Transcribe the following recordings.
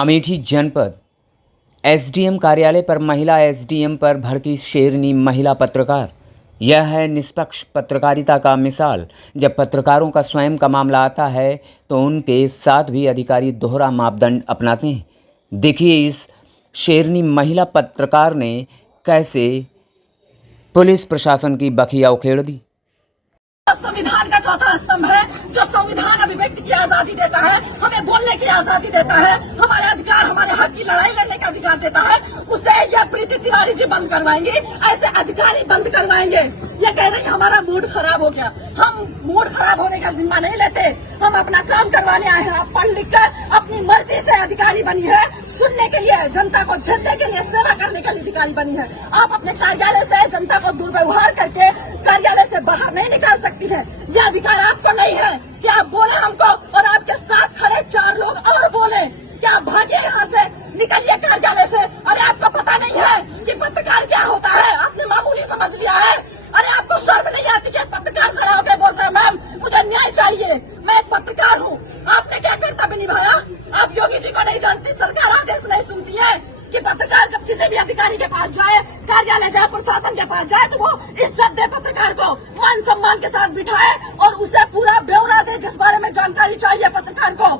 अमेठी जनपद एसडीएम कार्यालय पर महिला एसडीएम पर भड़की शेरनी महिला पत्रकार। यह है निष्पक्ष पत्रकारिता का मिसाल। जब पत्रकारों का स्वयं का मामला आता है तो उनके साथ भी अधिकारी दोहरा मापदंड अपनाते हैं। देखिए इस शेरनी महिला पत्रकार ने कैसे पुलिस प्रशासन की बखिया उखेड़ दी। संविधान का चौथा स्तंभ है जो संविधान अभिव्यक्ति की आजादी देता है, हमें बोलने की आजादी देता है, हमारे अधिकार हमारे हक की लड़ाई लड़ने का अधिकार देता है। उसे यह प्रीति तिवारी जी बंद करवाएंगी, ऐसे अधिकारी बंद करवाएंगे। ये कह रही हमारा मूड खराब हो गया। हम मूड खराब होने का जिम्मा नहीं लेते, हम अपना काम करवाने आए हैं। आप पढ़ लिख कर अपनी मर्जी से अधिकारी बनी है, सुनने के लिए, जनता को झेलने के लिए, सेवा करने के लिए अधिकारी बनी है। आप अपने कार्यालय से जनता को दुर्व्यवहार करके कार्यालय से बाहर नहीं निकाल सकती है। यह अधिकार आपको नहीं है कि आप बोले हमको और आपके साथ खड़े 4 लोग और बोले कि आप भागिए यहाँ से, निकलिए कार्यालय से। अरे आपको पता नहीं है कि पत्रकार क्या होता है? आपने मामूली समझ लिया है। अरे आपको शर्म नहीं आती कि पत्रकार खड़ा होकर बोल रहे हैं मैम मुझे न्याय चाहिए, मैं एक पत्रकार हूँ। आपने क्या कर्तव्य निभाया? आप योगी जी को नहीं जानती, सरकार आदेश नहीं सुनती है कि पत्रकार जब किसी भी अधिकारी के पास जाए, कार्यालय जाए, प्रशासन के पास जाए तो वो इज्जत दे, पत्रकार को मान सम्मान के साथ बिठाए और उसे पूरा ब्यौरा दे जिस बारे में जानकारी चाहिए पत्रकार को।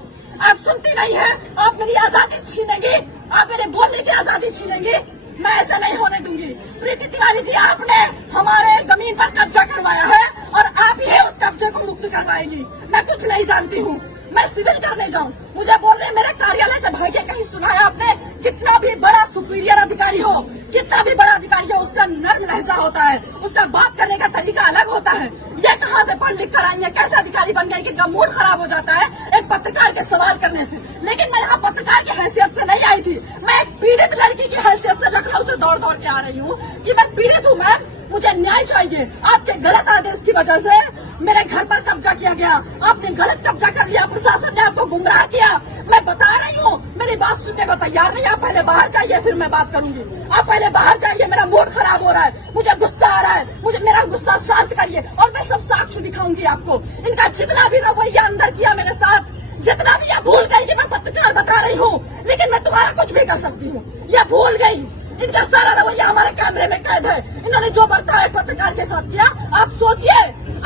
आप सुनती नहीं है, आप मेरी आजादी छीनेंगी, आप मेरे बोलने की आजादी छीनेंगी। मैं ऐसा नहीं होने दूंगी। प्रीति तिवारी जी, आपने हमारे जमीन पर कब्जा करवाया है और आप ही उस कब्जे को मुक्त करवाएंगी। मैं कुछ नहीं जानती हूँ, मैं सिविल करने जाऊँ, मुझे बोल रहे मेरे कार्यालय से भागे। कहीं सुना है आपने? कितना भी बड़ा सुपीरियर अधिकारी हो, कितना भी बड़ा अधिकारी हो, उसका नर्म लहजा होता है, उसका बात करने का तरीका अलग होता है। ये कहाँ से पढ़ लिख कर आई है? कैसे अधिकारी बन गई कि इनका मूड खराब हो जाता है एक पत्रकार के सवाल करने से? लेकिन मैं यहाँ पत्रकार की हैसियत से नहीं आई थी, मैं एक पीड़ित लड़की की हैसियत से लखनऊ से दौड़ दौड़ के आ रही हूँ कि मैं पीड़ित हूँ मैम, मुझे न्याय चाहिए। आपके गलत आदेश की वजह से मेरे घर पर कब्जा किया गया, आपने गलत कब्जा कर लिया, प्रशासन ने आपको गुमराह किया। मैं बता रही हूँ, मेरी बात सुनने को तैयार नहीं। आप पहले बाहर जाइए फिर मैं बात करूंगी। आप पहले बाहर जाइए, मेरा मूड खराब हो रहा है, मुझे गुस्सा आ रहा है, मुझे मेरा गुस्सा शांत करिए और मैं सब साक्ष्य दिखाऊंगी आपको। इनका जितना भी रवैया अंदर किया मेरे साथ, जितना भी यह भूल गई कि मैं पत्रकार बता रही हूँ लेकिन मैं तुम्हारा कुछ भी कर सकती हूँ, यह भूल गई। इनका सारा रवैया हमारे कैमरे में कैद है। इन्होंने जो बर्ताव पत्रकार के साथ किया, आप सोचिए,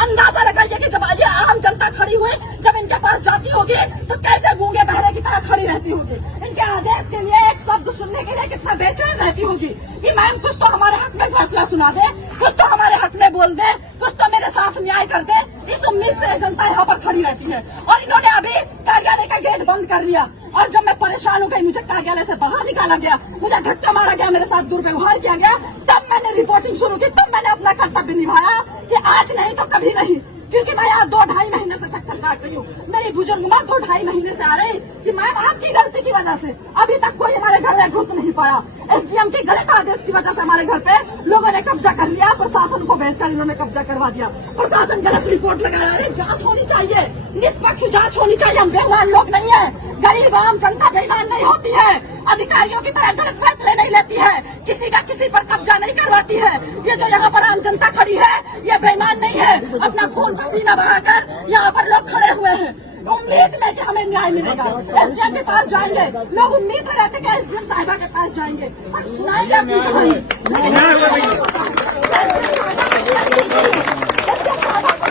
अंदाजा लगाइए कि जब ये आम जनता खड़ी हुई, जब इनके पास जाती होगी तो कैसे गूंगे बहरे की तरह खड़ी रहती होगी। इनके आदेश के लिए एक शब्द सुनने के लिए कितना बेचैन रहती होगी कि मैम कुछ तो हमारे हक में फैसला सुना दे, कुछ तो हमारे हक में बोल दे, कुछ तो मेरे साथ न्याय कर दे। इस उम्मीद से जनता यहाँ पर खड़ी रहती है और इन्होंने अभी कार्यालय का गेट बंद कर लिया। और जब मैं परेशान हो गई, मुझे कार्यालय से बाहर निकाला गया, मुझे धक्का मारा गया, मेरे साथ दुर्व्यवहार किया गया, तब मैंने रिपोर्टिंग शुरू की, तब मैंने अपना कर्तव्य निभाया कि आज नहीं तो कभी नहीं। क्योंकि मैं यहाँ 2-2.5 महीने से चक्कर काट रही हूँ। मेरी बुजुर्ग माँ 2-2.5 महीने से आ रही कि मैम आपकी गलती की वजह से अभी तक कोई हमारे घर में घुस नहीं पाया। एसडीएम के गलत आदेश की वजह से हमारे घर पे लोगों ने कब्जा कर लिया, प्रशासन को भेजकर इन्होंने कब्जा करवा दिया। प्रशासन गलत रिपोर्ट लगा रहा है। जांच होनी चाहिए, निष्पक्ष जांच होनी चाहिए। हम बेईमान लोग नहीं है, गरीब आम जनता बेईमान नहीं होती है, अधिकारियों की तरह गलत फैसले नहीं लेती है, किसी का किसी पर कब्जा नहीं करवाती है। ये जो यहाँ पर आम जनता खड़ी है ये बेईमान नहीं है, अपना खून पसीना बहाकर यहाँ पर लोग खड़े हुए हैं उम्मीद में कि हमें न्याय मिलेगा। एसडीएम के पास जाएंगे, लोग उम्मीद में रहते कि एसडीएम साहिबा के पास जाएंगे, हम सुनाएंगे अपनी कहानी।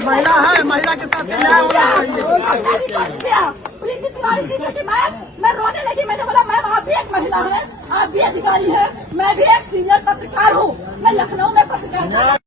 महिला है, महिला के साथ न्याय होना चाहिए। प्रीति तिवारी जी से कि मैं रोने लगी। मैंने बोला मैम आप भी एक महिला है, आप भी अधिकारी है, मैं भी एक सीनियर पत्रकार हूँ, मैं लखनऊ में पत्रकार